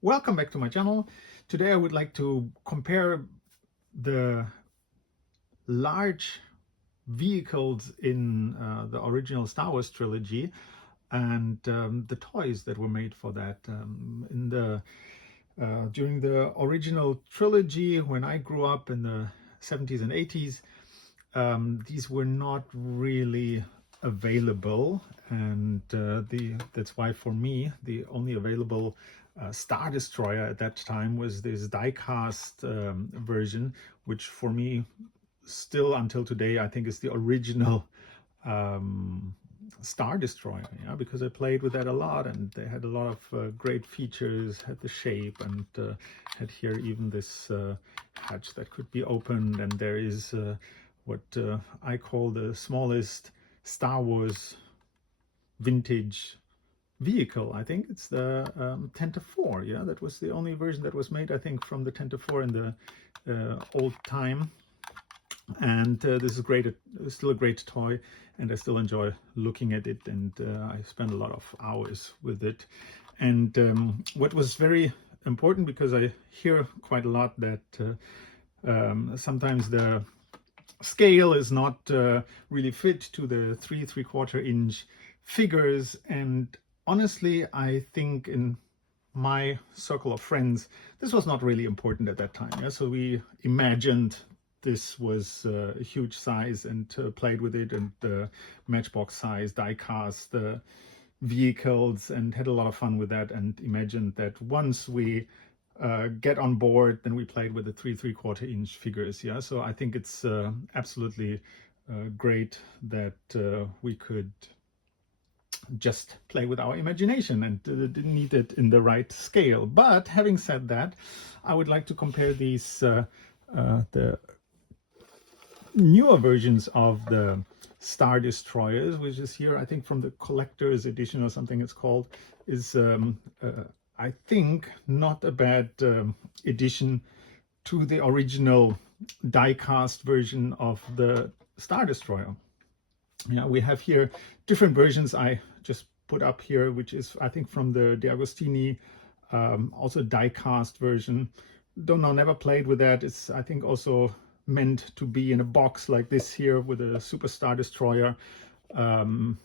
Welcome back to my channel. Today I would like to compare the large vehicles in the original Star Wars trilogy and the toys that were made for that. During the original trilogy, when I grew up in the 70s and 80s, these were not really available, and that's why for me the only available Star Destroyer at that time was this die-cast version, which for me still until today I think is the original Star Destroyer, yeah, because I played with that a lot, and they had a lot of great features, had the shape, and had here even this hatch that could be opened, and there is what I call the smallest Star Wars vintage vehicle. I think it's the Tenta 4. Yeah, that was the only version that was made, I think, from the Tenta 4 in the old time. And this is great, still a great toy, and I still enjoy looking at it, and I spend a lot of hours with it. And what was very important, because I hear quite a lot that sometimes the scale is not really fit to the 3¾ inch figures, and honestly I think in my circle of friends this was not really important at that time. Yeah? So we imagined this was a huge size and played with it, and matchbox size die cast vehicles, and had a lot of fun with that, and imagined that once we get on board, then we played with the 3¾ inch figures. Yeah, so I think it's absolutely great that we could just play with our imagination and didn't need it in the right scale. But having said that, I would like to compare these the newer versions of the Star Destroyers, which is here, I think, from the collector's edition or something it's called, is I think not a bad addition to the original die-cast version of the Star Destroyer. Yeah, we have here different versions I just put up here, which is, I think, from the De Agostini, also die-cast version. Don't know, never played with that. It's, I think, also meant to be in a box like this here with a Super Star Destroyer. And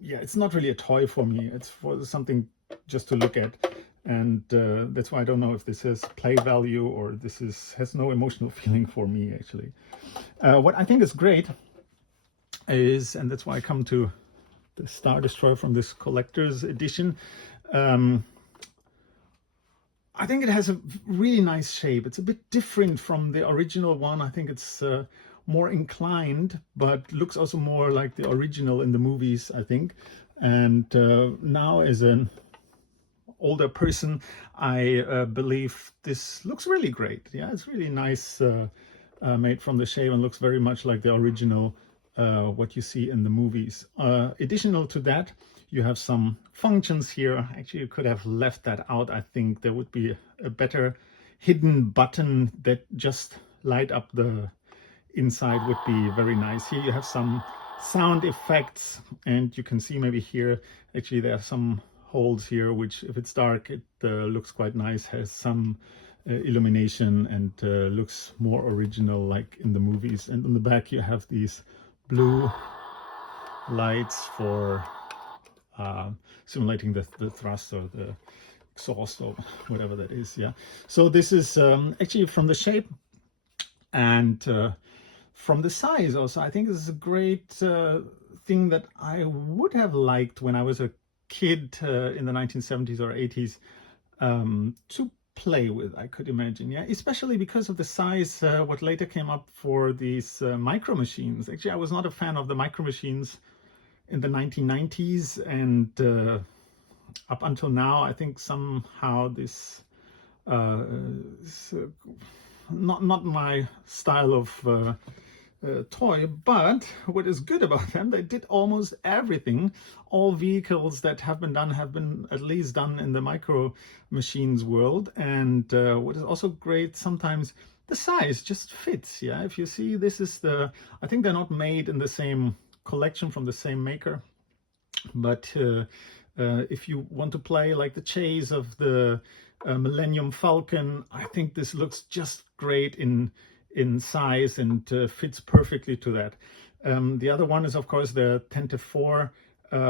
yeah, it's not really a toy for me. It's for something just to look at. And that's why I don't know if this has play value or this has no emotional feeling for me, actually. What I think is great is, and that's why I come to the Star Destroyer from this collector's edition, I think it has a really nice shape. It's a bit different from the original one. I think it's more inclined, but looks also more like the original in the movies, I think. And now, as an older person, I believe this looks really great. Yeah, it's really nice, made from the shape, and looks very much like the original, what you see in the movies. Additional to that, you have some functions here. Actually, you could have left that out. I think there would be a better hidden button that just light up the inside, would be very nice. Here you have some sound effects, and you can see maybe here, actually there are some holes here, which if it's dark, it looks quite nice, has some illumination, and looks more original like in the movies. And on the back you have these blue lights for simulating the thrust or the exhaust or whatever that is. Yeah, so this is actually from the shape and from the size also. I think this is a great thing that I would have liked when I was a kid in the 1970s or 80s to play with, I could imagine. Yeah, especially because of the size, what later came up for these micro machines. Actually, I was not a fan of the micro machines in the 1990s, and up until now, I think somehow this is not my style of toy. But what is good about them, they did almost everything. All vehicles that have been done have been at least done in the micro machines world. And what is also great, sometimes the size just fits. Yeah, if you see, this is the, I think they're not made in the same collection from the same maker, but If you want to play like the chase of the Millennium Falcon, I think this looks just great in size and fits perfectly to that. The other one is, of course, the Tente 4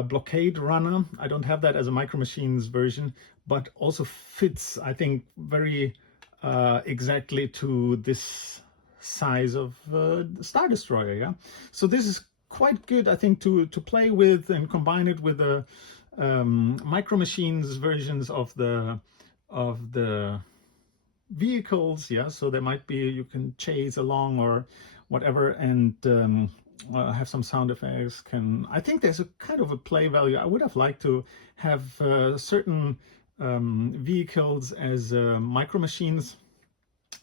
Blockade Runner. I don't have that as a Micro Machines version, but also fits, I think, very exactly to this size of Star Destroyer. Yeah, so this is quite good, I think, to play with and combine it with the Micro Machines versions of the vehicles. Yeah, so there might be, you can chase along or whatever, and have some sound effects. I think there's a kind of a play value. I would have liked to have certain vehicles as Micro Machines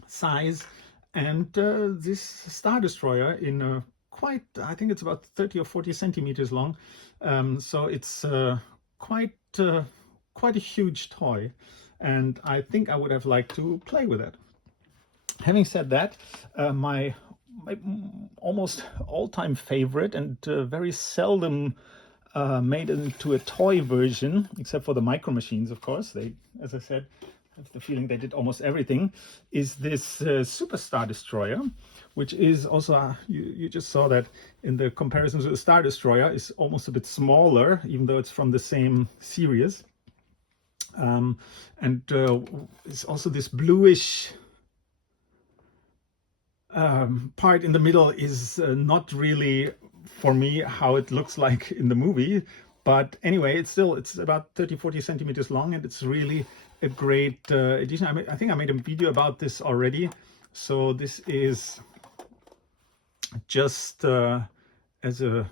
size, and this Star Destroyer in a quite, I think it's about 30 or 40 centimeters long, so it's quite a huge toy, and I think I would have liked to play with it. Having said that, my almost all-time favorite and very seldom made into a toy version, except for the Micro Machines, of course. They, as I said, I have the feeling they did almost everything, is this Super Star Destroyer, which is also, you just saw that in the comparisons with the Star Destroyer, is almost a bit smaller, even though it's from the same series. And it's also this bluish part in the middle is not really, for me, how it looks like in the movie. But anyway, it's about 30-40 centimeters long, and it's really a great edition. I think I made a video about this already. So this is just as a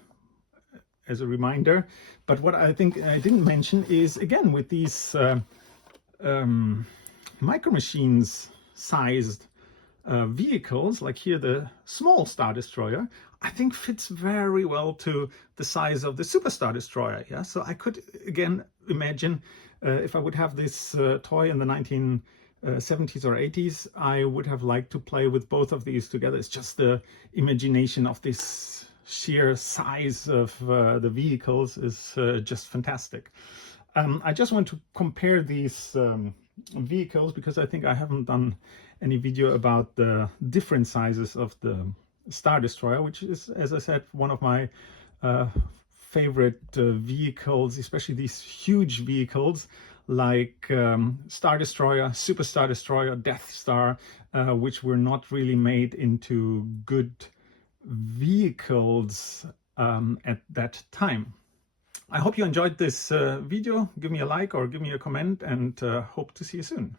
reminder. But what I think I didn't mention is, again, with these Micro Machines sized vehicles, like here the small Star Destroyer, I think fits very well to the size of the Super Star Destroyer. Yeah, so I could again imagine if I would have this toy in the 1970s or 80s, I would have liked to play with both of these together. It's just the imagination of this sheer size of the vehicles is just fantastic. I just want to compare these vehicles because I think I haven't done any video about the different sizes of the Star Destroyer, which is, as I said, one of my favorite vehicles, especially these huge vehicles like Star Destroyer, Super Star Destroyer, Death Star, which were not really made into good vehicles at that time. I hope you enjoyed this video. Give me a like or give me a comment, and hope to see you soon.